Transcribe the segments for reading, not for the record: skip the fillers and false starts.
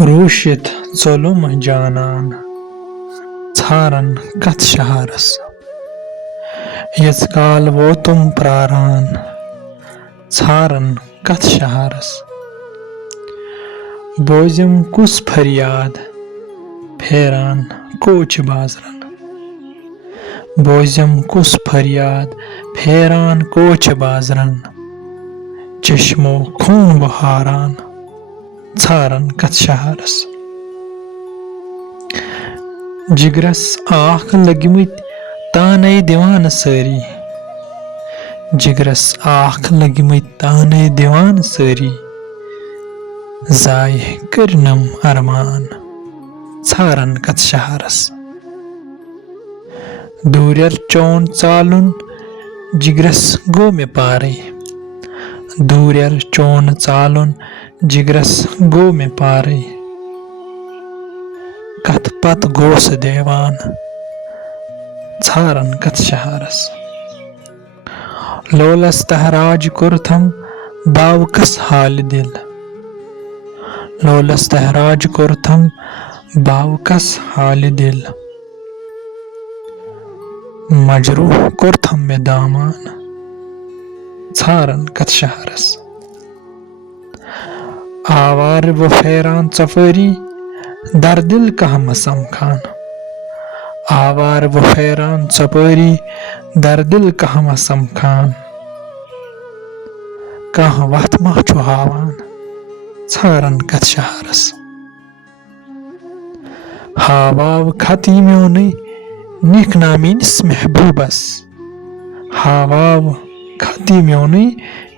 रूशित ज़ुल्म जानान țारन कथ शहरस यस काल वो तुम प्रारान țारन कथ शहरस बोझम कुस फरियाद फेरान कोच बाजरन बोझम कुस फरियाद फेरान कोच बाजरन चश्मो खून बहारान țारन कथ शहरस जिगरस आख लगमित ताने दिवान सारी जिगरस आख लगमित ताने दिवान सारी जाय करनम अरमान țारन कथ शहरस दूरर चौन चालुन जिगरस गो में पारे दूरर चौन चालुन जिगरस गो में पारे कथ पत गोस देवान țारन कथ शहरस लोलस तहराज कुरथम बावकस हाल दिल लोलस तहराज कुरथम बावकस हाल दिल मजरूह कुरथम में दामान țारन कथ शहरस आवार व फेरान सफरी दर दिल कह मसम खान आवार व फेरान सफरी दर दिल कह मसम खान कह वथ मा छु हावान țारन कथ शहरस हावाव खती म्योने निक नामिनिस महबूबस हावाव खती म्योने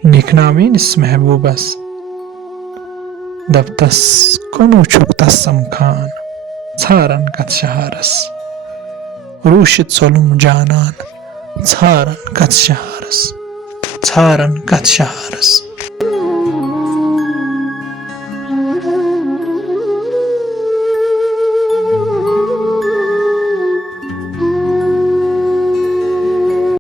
निक नामिनिस महबूबस दबतस कनु छुक तस्सम खान țारन कथ शहरस रूशित ज़ुल्म जानान țारन कथ शहरस țारन कथ शहरस।